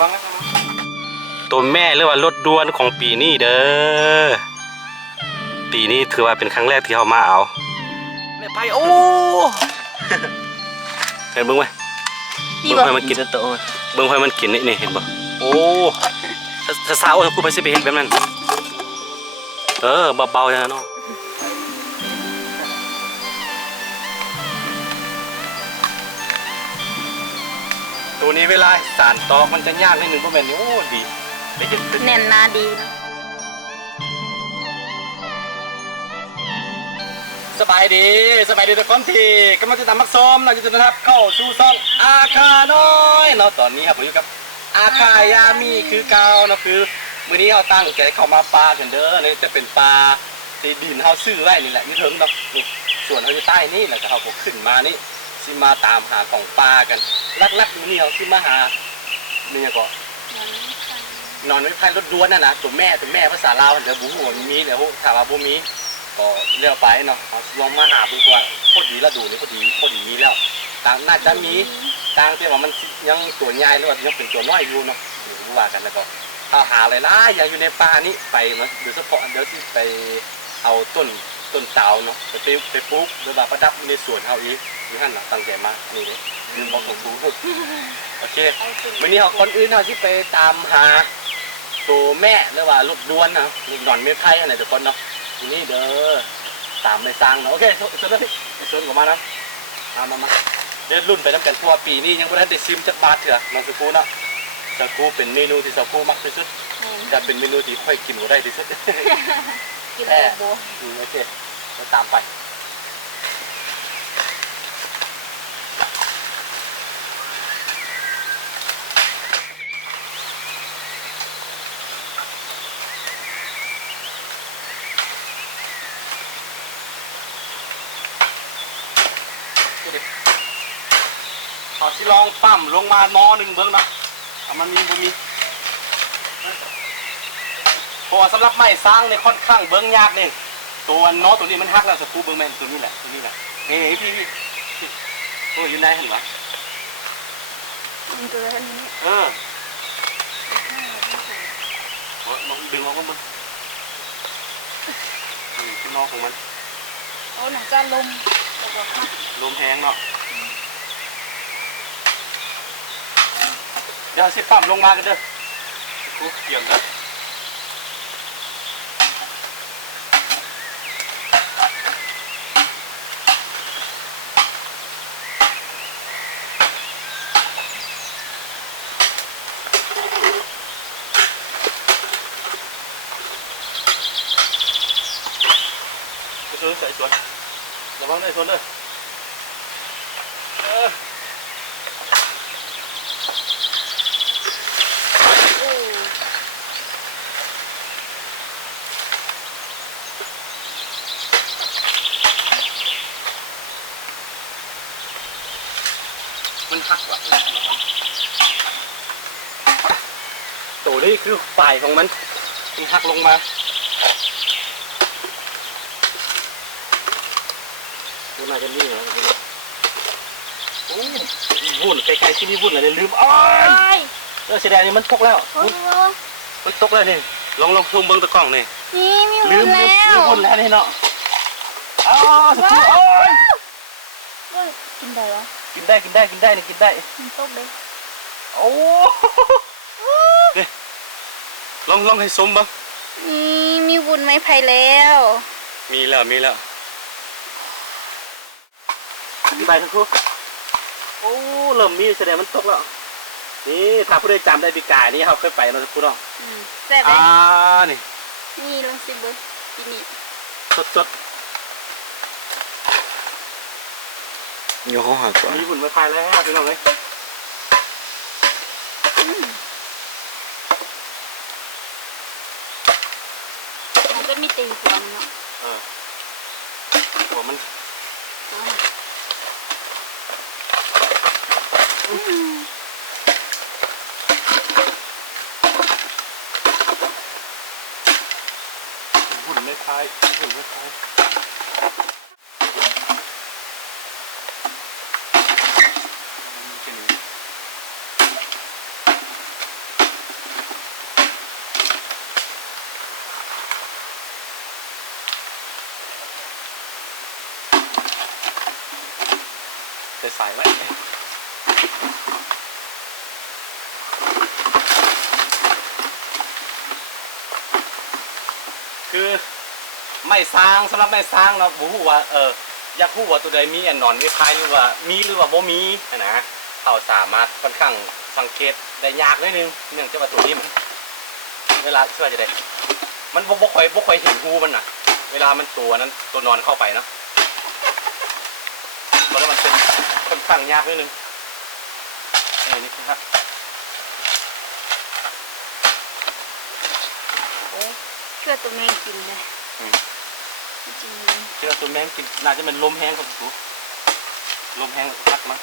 วังนะตัวแม่หรือว่ารถด่วนของปีนี้เด้อปีนี้ถือว่าเป็นครั้งแรกที่เขามาเอาแม่ไปโอ้เห็นเบิ้งไหมเบิ้งให้มันกินเบิ้งให้มันกินนี่เห็นบ่โอ้ถ้าสาวถ้าพูดไปสิไปเห็นแบบนั้นเบาๆนะเนาะตัวนี้เวลาสานตอกมันจะยากนิดนึงเพราะแบบนี้โอ้ดีได้เห็นแน่นหน้าดีเนาะสบายดีทุกคนที่กำลังจะตามมักซ้อมเราจะนะครับเข้าสู่ซ่องอาคาน้อยเนาะตอนนี้ครับผมอยู่กับอาคายามีคือเก่าเนาะคือมื้อนี้เขาตั้งใจเข้ามาปลากันเด้อนี่จะเป็นปลาที่ดินเขาซื้อไว้นี่แหละนี่เถิงเนาะนี่ส่วนเขาจะใต้นี่แหละแต่เขาก็ขึ้นมานี่ซิมาตามหาของปลากันลักๆนี่เขาซิมาหานี่ก็นอนไม่พายรถด้วนนะตัวแม่ภาษาลาวเดี๋ยวบุ้งมันมีเดี๋ยวถามว่าบุ้มีก็เรียกไปเนาะลองมาหาบุ้งว่าโคตรดีแล้วดูนี่โคตรดีมีแล้วต่างน่าจะมีต่างที่ว่ามันยังตัวใหญ่หรือว่ายังเป็นตัวน้อยอยู่เนาะรู้ว่ากันแล้วก็เอาหาอะไรล่ะอย่างอยู่ในป่านี้ไปมั้ยโดยเฉพาะเดี๋ยวที่ไปเอาต้นเตาเนาะไปปลูกหรือว่าประดับในสวนเขาอีกนี่ท่านตั้งใจมานี่เลยยืนบอกของถูโอเควันนี้เขาคนอื่นเขาที่ไปตามหาตัวแม่หรือว่าลูกด้วนนะลูกนอนไม่ไพ่อะไรทุกคนเนาะทีนี้เด้อตามไปสร้างเนาะโอเคชวนเลยชวนออกมานะมาเดินรุ่นไปน้ำกันทั่วปีนี้ยังไม่ได้ซิมจักบาทเถอะน้องสกูเนาะสกูเป็นเมนูที่สกูมักที่สุดจะเป็นเมนูที่ค่อยกินได้ที่สุดกินแอบโอเคเราตามไปเอาสิลองปั๊มลงมาน้อหนึ่งเบิ้งนะมันมีบุมีเพราะสำหรับไม้สร้างในค่อนข้างเบิ้งยากนี่ตัวน้อตัวนี้มันหักแล้วสกูเบิ้งแมนตัวนี้แหละนี่พี่โอ้ยอยู่ไหนเห็นไหมตัวนี้ลองดึงออกมาขึ้นนอกของมันโอ้หนังจะลมแห้งเนาะเดี๋ยวสิปั๊มลงมากันเด้อกูเกี่ยมกันใส่สวนระวังได้สวนเลยมันหักว่ะตัวนี้คือฝ่ายของมันหักลงมาดูน่าจะนี่เหรอวุ่นไกลๆที่นี่วุ่นอะไรลืมเสียดายนี่มันตกแล้วมันตกแล้วนี่ลองทุ่มเบิ้งตะกล้องนี่ลืมวุ่นแล้วนี่เนาะสุดท้ายกินได้วะกินได้นี่กินได้มันตกเลยโอ้เนี่ยลองให้สมบ้างมีวุ้นไม้ไผ่แล้วมีแล้วไปทั้งคู่โอ้เริ่มมีแสดงมันตกแล้วนี่ถ้าผู้ใดจำได้ปีกายนี่เขาเคยไปเราจะพูดเนาะแซ่บเลยนี่ลองสิเบิ้งที่นี่สดโยเขาหักก่อนมีบุญมาพายแล้วพี่น้องเลยมันก็มีตีนตัวเนาะหัวมันบุญไม่พาย ใส่สายไว้คือไม่สร้างสำหรับไม่สร้างเนาะบูฮู้ว่าอยากฮู้ว่าตัวใดมีอันนอนไม่พายหรือว่ามีหรือว่าบ่มีนะเขาสามารถค่อนข้างสังเกตได้ยากนิดนึงเนื่องจากว่าตัวนี้มันเวลาเชื่อจะได้มันบ่ค่อยเห็นหูมันน่ะเวลามันตัวนอนเข้าไปเนาะเพราะว่ามันเป็นค่อนข้างยากนิดนึงนี่ครับเชื่อตัวแม่กินเลยจริง เชื่อตัวแมงกินน่าจะเป็นลมแห้งของกูลมแห้งพัดมั้ง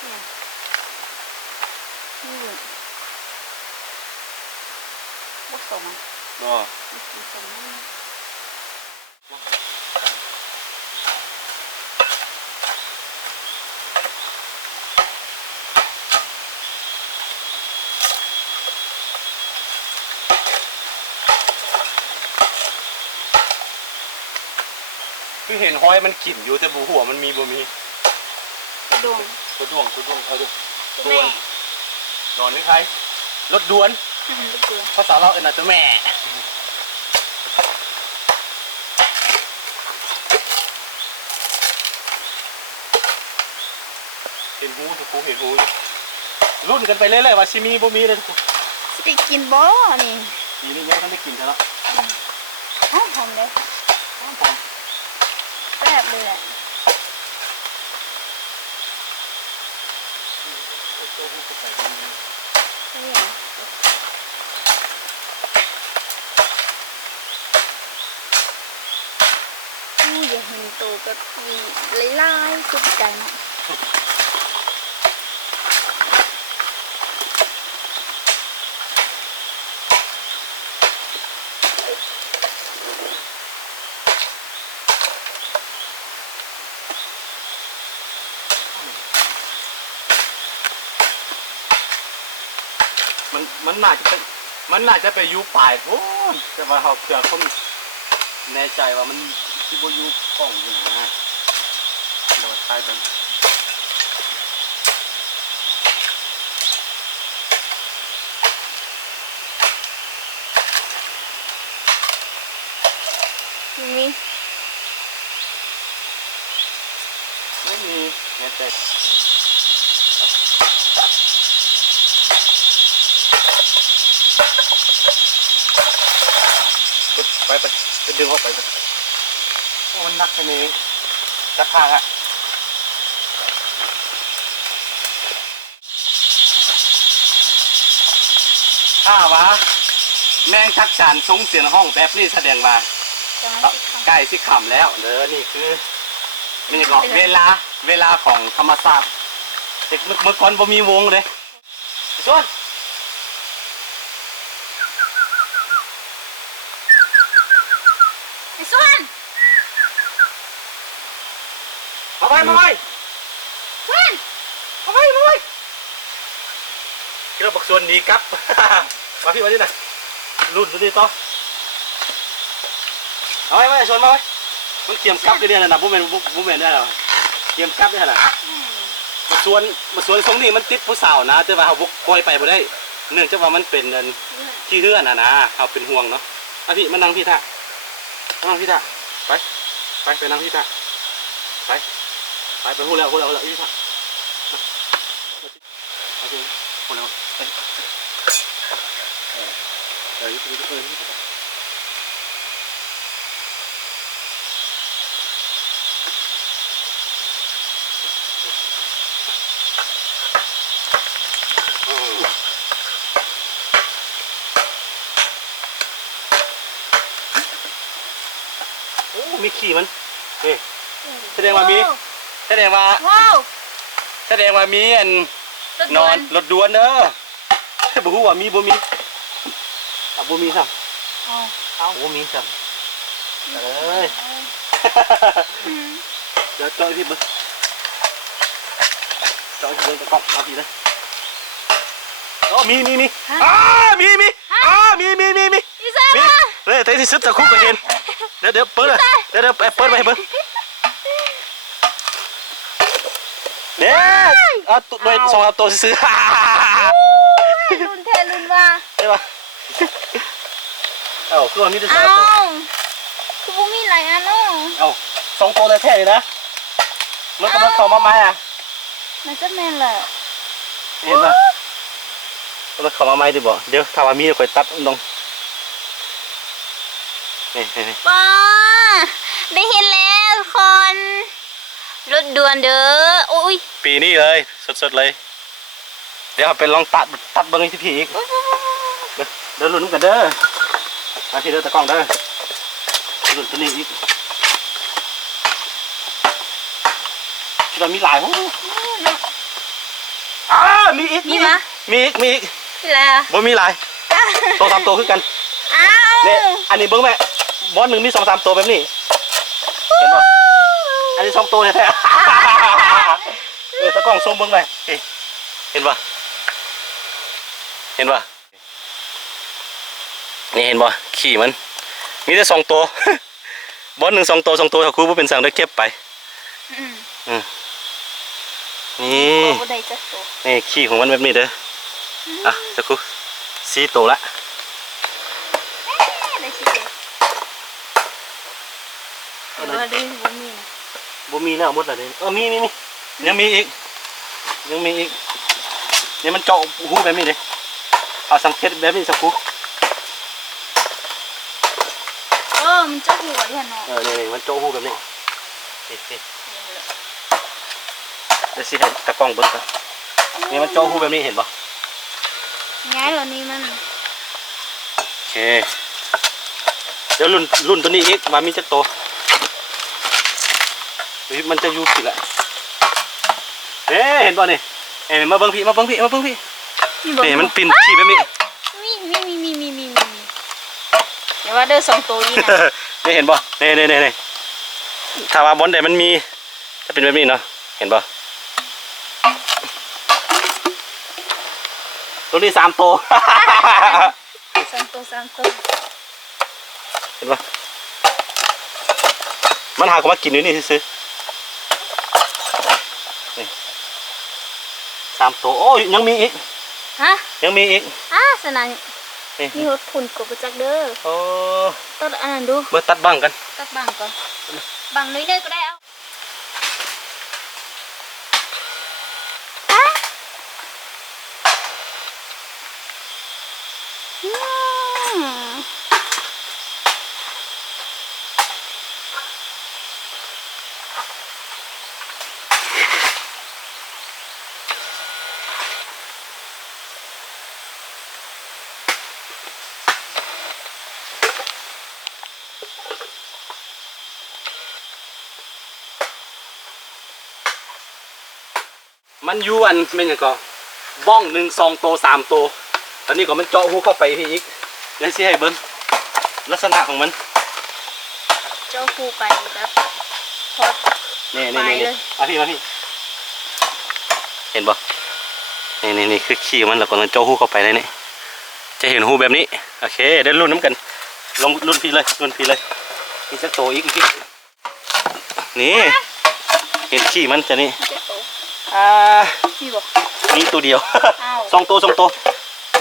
เนี่ยนี่อยู่ผสม ก็ ผสมนี่ คือเห็นห้อยมันกลิ่นอยู่แต่บูหัวมันมีบ่มี กระดง ตัวด้วงดู ตัวแม่ นอนนี่ใครรถด่วน ลูกเกลือ ภาษาเราเอ็นตัวแม่เห็นหูทุกคนเห็นหูรุ่นกันไปเรื่อยๆว่าชิมีบ่มีเลยทุกคน สติกินบ่นี่ ปีนี้ยังไม่ได้กินกันแล้ว หอมเลยแซ่บเลยแหละนี่อ่ะอย่าเห็นตัวก็ไล่ๆสุดใจเนาะ มันน่าจะไปยุปลายโอ้แต่ว่าเขาเผื่อคนแน่ใจว่ามันที่บ่ยุกล่องอยู่นะเราใช้แบบ มี ไม่มีแน่ใจไปดึงออกไปเลยโอ้มันหนักไปนี้ราคาอะถ้าวะแมงชักจานทรงเสียงห้องแบบนี้แสดงว่าใกล้สิขำแล้วเด้อนี่คือนี่ก็เวลาของธรรมศาสตร์เด็กเมื่อก่อนบ่มีวงเลยส่วนไอ้ส่วน มาไปส่วนมาไปคิดว่าบักส่วนดีครับ มาพี่มาดิหน่อยรุ่นดูดิต่อเอาไปส่วนมาไปมันเกี่ยมกับอยู่เนี่ยนะบุ้มเป็นได้หรอเกี่ยมกับได้หรอมาส่วนทรงนี้มันติดผู้สาวนะแต่ว่าเขาบุกปล่อยไปบ่ได้เนื่องจากว่ามันเป็นขี้เลื่อนนะเขาเป็นห่วงเนาะมาพี่มานั่งพี่ท่านั่งพี่ท่าไปนั่งพี่ท่าไปพูดแล้วพี่ท่าโอเคพูดแล้วมีขี่มันแสดงว่ามีอันนอนรถด่วนเด้อบ่ฮู้ว่ามีบ่มีบ่มีครับเอาบ่มีครับเอ้ยเดี๋ยวเจาะพี่เบิ่งตะก๊อกเอาพี่เลยอ๋อมีมีเลยที่สุดตะคุกก็เห็น เดี๋ยวเปิดเลยเดี๋ยวเปิดไปให้เบิ้งเดี๋ยวเอาตัวหน่วยสองตัวซื้อ รุ่นแท้รุ่นว่า ใช่ปะเอ้าคือว่ามีแต่สอ เอ้าง ตัว คือพวกมีหลายอันเนาะ เอ้าสองตัวแท้ๆเลยนะมันกำลังเข้ามาไหมอ่ะ มันจะแม่นแหละ เห็นปะกำลังเข้ามาไหมดิบอกเดี๋ยวถ้าว่ามีเดี๋ยวค่อยตัดลงนี่ ป้าได้เห็นแล้วทุกคนรถด่วนเด้อโอ้ย ปีนี้เลยสดๆเลยเดี๋ยวเอาไปลองตัดเบิ้งที่พี่อีกเดี๋ยวลุ้นกันเด้อมาที่เด้อตะกล้องเด้อลุ้นตัวนี้อีกคิดว่ามีหลายหูมีอีก มีมะ มีอีก มีอะไรอ่ะ บ่มีหลายตัวสามตัวคือกัน อ้าว เนี่ยอันนี้เบิ้งแม่บอสหนึ่งมี2-3ตัวแบบนี้เห็นป่ะอันนี้2ตัวแท้ๆตะกล้องซูมเบิ้งไปเห็นป่ะนี่เห็นป่ะขี่มันมีแต่2ตัว บอสหนึ่ง2 ตัวถ้าครูบ่เป็นสั่งได้เก็บไปนี่ บ่ได้จักตัว นี่ขี่ของมันแบบนี้เด้ออ่ะจะครู4 ตัวละ ได้สิเดี๋ยวว่าได้บ่มีนะ บ่มีแล้วหมดแล้วเด้มียังมีอีกเนี่ยมันเจาะหูแบบนี้เด้เอาสังเกตแบบนี้สักครู มันจะหัวที่หันเนาะ นี่มันเจาะหูแบบนี้นี่เดี๋ยวสิให้ตะกล้องเบิ่งกันนี่มันเจาะหูแบบนี้เห็นป่ะ ง่ายเหรอนี่มัน โอเคเดี๋ยวรุ่นตัวนี้อีกว่ามีจักตัวมันจะอยู่ผิดละเห็นป่ะนี่มาเบิ่งพี่นี่มันปิ่นขี่แบบนี้ มีเดี๋ยวว่าเด้อ2ตัวนี่นะ นี่เห็นป่ะนี่ถ้าว่าบอลใดมันมีจะเป็นแบบนี้เนาะเห็นป่ะตัวนี้3 ตัว 3 ตัวเห็นป่ะมันหาก็มากินอยู่นี่ซื้อนี่3 ตัวโอ้ยยังมีอีก ฮะ สนั่น นี่ มีรถพุ่นกบจักเด้อ โอ้ ต้นอันนั้นดู เมื่อตัดบ้างกัน ตักบังก่อนบังน้อยเด้อก็ได้เอามันอยู่อันเป็นอย่างก็บ้อง1 2 ตัว 3 ตัวตอนนี้ก็มันเจาะหูเข้าไปอีกเดี๋ยวสิให้เบิ้งลักษณะของมัน เจ้าครูไปแบบพอ นี่ ไปเลย มาพี่เห็นป่ะนี่คือขี้มันแล้วก็มันเจาะหูเข้าไปเลยนี่จะเห็นหูแบบนี้โอเคเดี๋ยวรุ่นน้ำกันลงรุ่นพี่เลยมีสักตัวอีกนี่เห็นขี้มันจะนี่ เจ้าโต พี่บอก มีตัวเดียว อ้าว 2 ตัว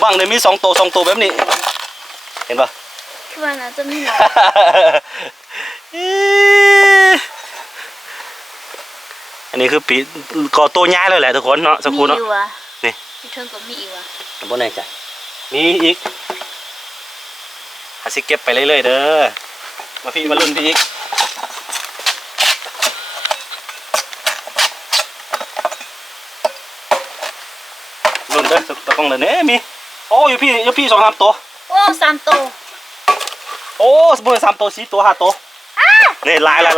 บ้างเลยมี2 ตัวแบบนี้เห็นป่ะ คือว่าน่าจะมีหลาย อันนี้คือปีก่อตัวย้ายเลยแหละทุกคนเนาะสักครู่เนาะ มีอยู่วะ นี่ มีเทิงกับมีอีกวะ ผมบ่แน่ใจมีอีกหาสิเก็บไปเรื่อยๆเด้อมาพี่มาลุ้นพี่อีกลุ้นเด้อตะกล้องเด้อเนี่ยมีโอ้อยู่พี่2-3 ตัว โอ้3 ตัว โอ้สมมุติ3 ตัว4 ตัว5 ตัวนี่ลาย ลาย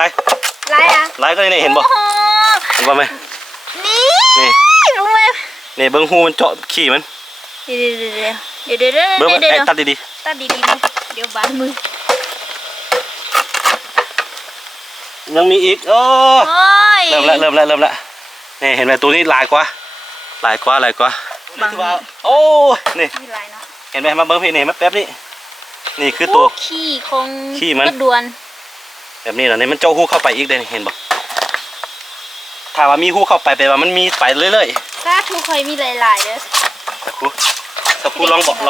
อ่ะ ลายก็นี่เห็นบ่ โอ้โห เห็นบ่ไหม นี่ นี่ รู้ไหม นี่เบิ้งหูมันเจาะขี้มัน เดี๋ยว เบิ้งไอ้ตัดดี ตัดดีๆนะเดี๋ยวบาดมือ ๆยังมีอีกโอ้ โอ้ย เริ่มละนี่เห็นไหมตัวนี้ลายกว่าโอ้นี่ มีลายเนาะ เห็นไหมมาเบิ้งพี่นี่มาแป๊บนี่นี่คือตัว ขี้ของ ขี้มัน รถด่วน แบบนี้เหรอเนี่ยมันเจ้าหู้เข้าไปอีกเลยเห็นบ่ถ้าว่ามีหู้เข้าไปแปลว่ามันมีไปเรื่อย สาธุคอยมีหลายๆเด้อ ๆสักครู่ลองบ่ มา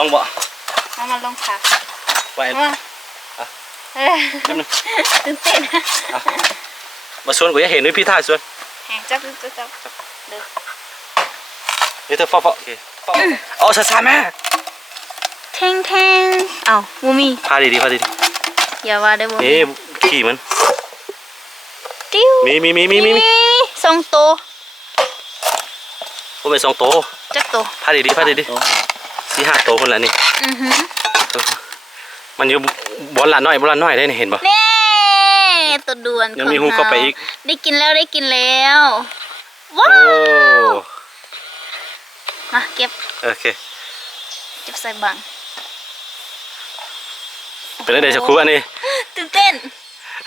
ลองค่ะ ไว้ มา อ่ะ เออ แป๊บนึง ตื่นเต้น มาชวนกูจะเห็นด้วยพี่ท่าชวน แหงจับเด้อ เดี๋ยวเธอฟ้าโอเคเอาช้าๆแม่ แทงเอ้าบ่มี พาดีๆ อย่าว่าได้บ่มี เอ๊ะขี่มัน ติ้ว มีสองตัว ผมเป็น2 โต จักตัว พาดีๆ4-5 โตคนละนี่ อือหือ มันอยู่บอลละน้อยได้นี่เห็นป่ะ เน่ตัวด่วน ยังมีหูเข้าไปอีก ได้กินแล้วว้า โอ้ วมาเก็บ โอเค ใส่บัง เป็นได้สักครู่อันนี้ ตื่นเต้น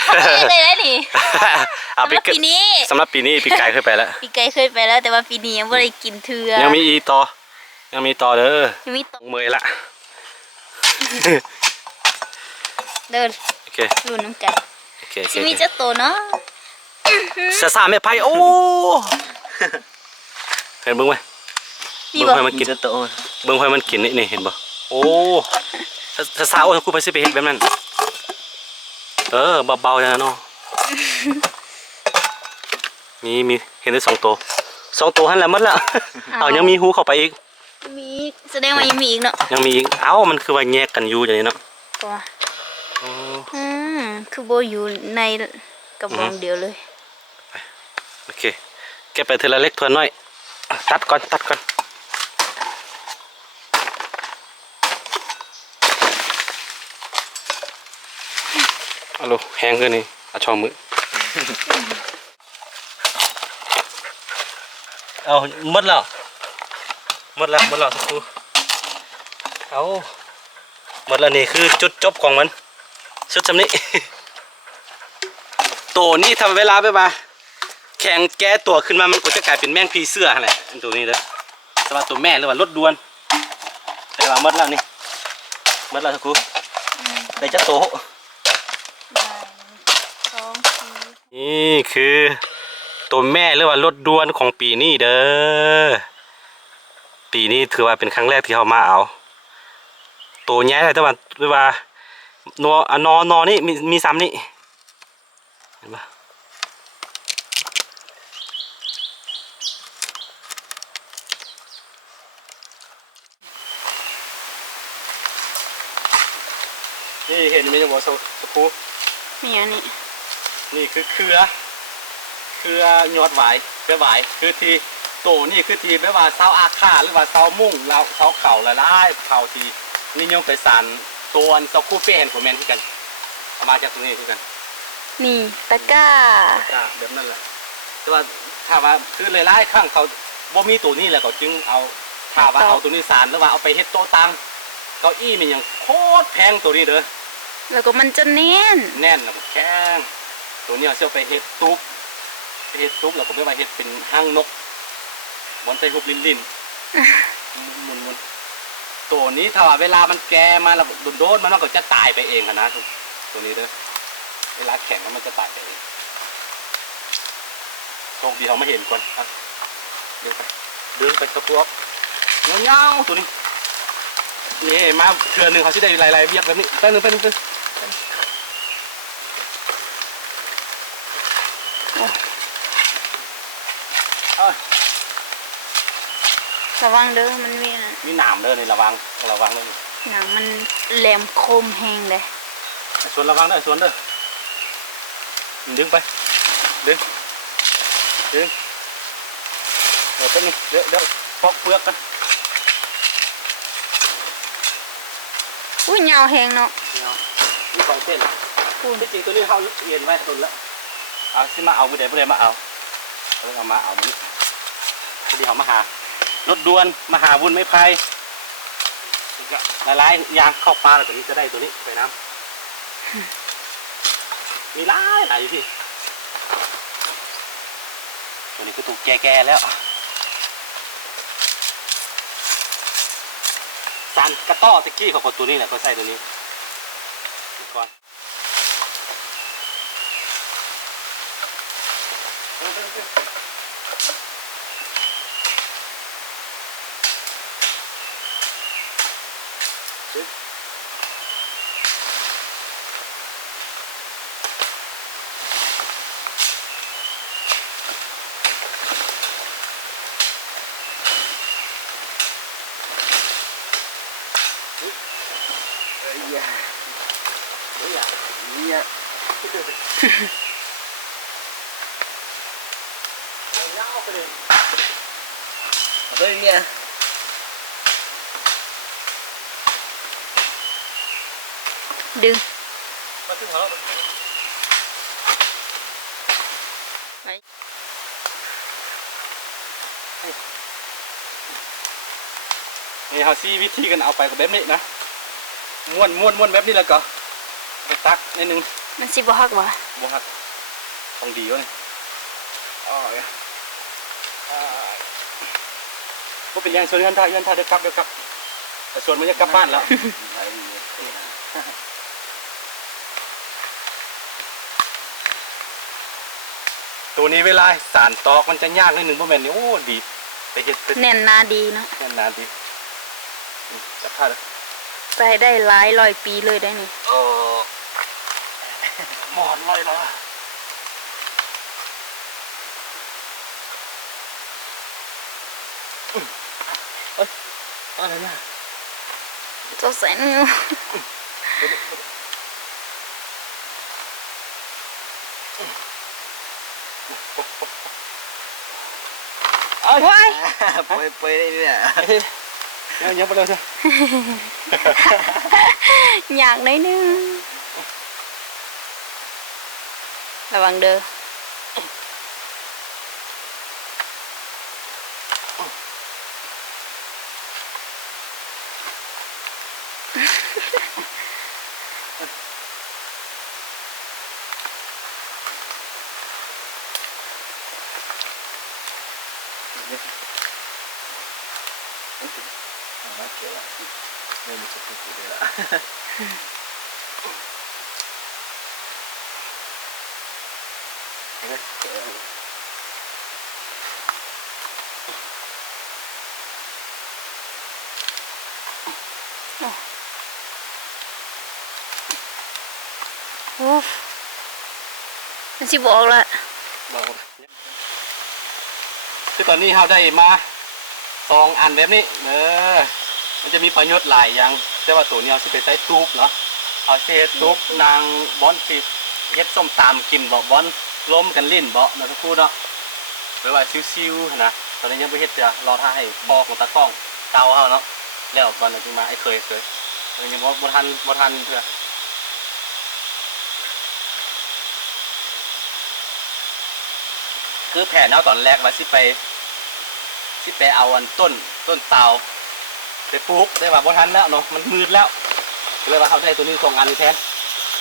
ทำเองเลยนะนี่ เอา สำหรับปีนี้ สำหรับปีนี้ปีกายเคยไปแล้ว ปีไก่เคยไปแล้วแต่ว่าปีนี้ยังไม่ได้กินเทือ ยังมีต่อเด้อ ยังมีต่อ เมยละ เดิน โอเค รุ่นน้ำกัน โอเค สิมีเจ้าตัวเนาะ ซาไม่ไพ่โอ้เห็นเบิ้งไหม มี เบิ้ง บ่ ให้มันกินเบิ้งให้มันกินนี่เห็นบ่โอ้ซาโอ้กูไปซื้อไปเห็ดแบบนั้นเบาๆอย่างนั้นเนาะมีเห็นได้2 ตัวหันแล้วมัดละเอายังมีหูเข้าไปอีก มีแสดงว่ายังมีอีกเนาะ ยังมีอีกมันคือว่าแยกกันอยู่อย่างนี้เนาะ ก็ โอ้ คือโบอยู่ในกระบองเดียวเลย โอเคแกไปเทละเล็กเทละน้อยตัดก่อนเอาลูกแห้งขึ้นนี่เอาช่องมือเอาหมดแล้วสักครู่เอาหมดแล้วนี่คือจุดจบของมันชุดจำนี้ ตัวนี้ทำเวลาไปมาแข่งแก้ตัวขึ้นมามันก็จะกลายเป็นแมงผีเสื้อแหละตัวนี้เลยสำหรับตัวแม่หรือว่ารถด่วนแต่ว่าหมดแล้วนี่หมดแล้วสักครู่ได้จะโต นี่คือตัวแม่หรือว่ารถด่วนของปีนี้เด้อปีนี้ถือว่าเป็นครั้งแรกที่เขามาเอาตัวใหญ่เลยแต่ว่าด้วยว่านอนี่มีซ้ำนี่เห็นปะนี่เห็นไหมจะบอกสกู มีอันนี้ นี่คือเครือยอดหวายเครือหวายคือที่โตนี่คือที่ไม่ว่าเสาอาคาหรือว่าเสามุ่งเราเสาเข่าละลายเข่าทีนิยมไปสั่นตัวเสาคู่เป้เห็นผมแมนที่กันเอามาจากตรงนี้ที่กัน นี่ตะกร้า จ้าแบบนั้นแหละแต่ว่าถ้าว่าคือหลายๆครั้งเขาบ่มีตัวนี้แหละเขาจึงเอาถ้าว่าเอาตัวนี้สารหรือว่าเอาไปเฮ็ดโต๊ะตังเก้าอี้มันยังโคตรแพงตัวนี้เด้อ แล้วก็มันจะแน่น แน่นแล้วก็แข็งตัวนี้เอาเชื่อไปเฮ็ดตุ๊บแล้วผมไม่ว่าเฮ็ดเป็นห้างนกบอนใส่หุบลิ้นมุนตัวนี้ถ้าว่าเวลามันแก่มาแล้วโดนมันก็จะตายไปเองนะตัวนี้เด้อเวลาแข็งแล้วมันจะตายไปเองโชคดีเขาไม่เห็นก่อนเดินไปสะพวกเงาตัวนี้นี่มาเทือนหนึ่งเขาจะได้หลายๆเวียกแบบนี้แป๊บนึงระวังเด้อมันมีนะ มีหนามเด้อนี่ระวังเด้อ หนังมันแหลมคมแหงเลย สวนระวังเด้อสวนเด้อดึงไปดึงเดี๋ยวแป๊บนึงเดี๋ยวปอกเปลือกกัน อุ้ยยาวแหงเนาะ มี2 เส้น คุณ ที่จริงตัวนี้เขาเรียนไว้ตุนแล้วเอาที่มาเอาไม่ได้มาเอาเอามาเอานี้ที่เขามาหารถด่วนมาหาวุ้นไม้ไผ่หลายๆยางเข้าปลาแล้วตัวนี้จะได้ตัวนี้ไปน้ำมีหลายอยู่พี่ตัวนี้ก็ถูกแก่แล้วสารกระต้อตะกี้เขากดตัวนี้แหละก็ใส่ตัวนี้ก่อน Iya. Iya. Iya. Nhau cái này. Hơi nha. Đừng. Bắt thứ hở. Đấy.นี่เขาซีวิธีกันเอาไปกับแบบนี้นะม้วนแบบนี้แล้วก็ไปตักนิดนึง มันสิบ่ฮักบ่ บ่ฮักต้องดีวะนี่อ๋อบ่เป็นยังส่วนยันท่าเดี๋ยวกลับแต่ส่วนมันจะกลับบ้านแล้วตัวนี้เวลาสารตอกมันจะยากนิดนึงบ่แม่นนี่โอ้ดีไปเฮ็ดไป แน่นหนาดีเนาะ แน่นนานดีจับผ้าเลย ไปได้หลายร้อยปีเลยได้นี่ โอ้หมอนเลยเหรอเอ้ยอะไรเนี่ย เจ้าแสนงูว้าย ไปได้เนี่ย ยังไปเลยใช่ อยากได้นึงระวังเด้อไม่มีสติเลยละโอ้มันสิบอกละ คือตอนนี้เราได้มา2 อันแบบนี้มันจะมีประโยชน์หลายอย่างแต่ว่าตัวนี้เราสิไปใส่ซุปเนาะเอาเศษซุปนางบอนสิเฮ็ดส้มตำกินบ่บอนล้มกันลิ้นบ่เนาะทุกคู่เนาะหรือว่าซิวๆนะตอนนี้ยังบ่เฮ็ดจะรอท่าให้พ่อของตากล้องเตาเฮาเนาะแล้วตอนนั้นที่มาไอ้เคยตอนนี้ยังบ่ทันเพื่อคือแผนเอาตอนแรกว่าสิไปเอาอันต้นเตาไปปลูกได้ว่าบ่ทันแล้วเนาะมันมืดแล้วก็เลยว่าเขาได้ตัวนี้2 อันนี่แทน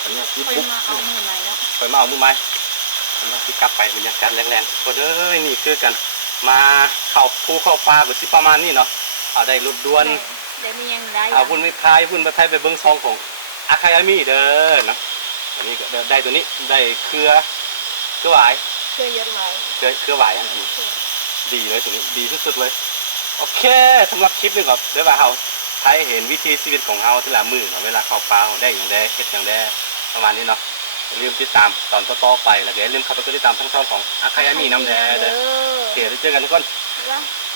อันนี้ที่ ค่อย ปลูก มาเอามือใหม่แล้ว ไปมาเอามือไม้ผมว่าที่กลับไปบรรยากาศแรงๆก็เด้อนี่คือกันมาเข้าภูเข้าป่าก็สิประมาณนี้เนาะเอาได้รถด่วน ได้มียังได้ เอาวุ่นไม่พายวุ่นไปพายไปเบิ่งซองของอาคายามิเด้อเนาะอันนี้ก็ได้ตัวนี้ได้เครือหวาย เชื่อเยอะหลาย เครือหวายอันนี้ดีเลยตัวนี้ดีที่สุดเลยโอเคสำหรับคลิปนี้ก็เดี๋ยวว่าเราใช้เห็นวิธีชีวิตของเราแต่ละมื้อเนาะเวลาเข้าป่าได้อย่างใดเฮ็ดอย่างใดประมาณนี้เนาะอย่าลืมติดตามตอนต่อๆไปแล้วก็อย่าลืมเข้าไปกดติดตามทั้งช่องของอาคายามิน้ำแดเด้อโอเคเดี๋ยวเจอกันทุกคน ว่า บ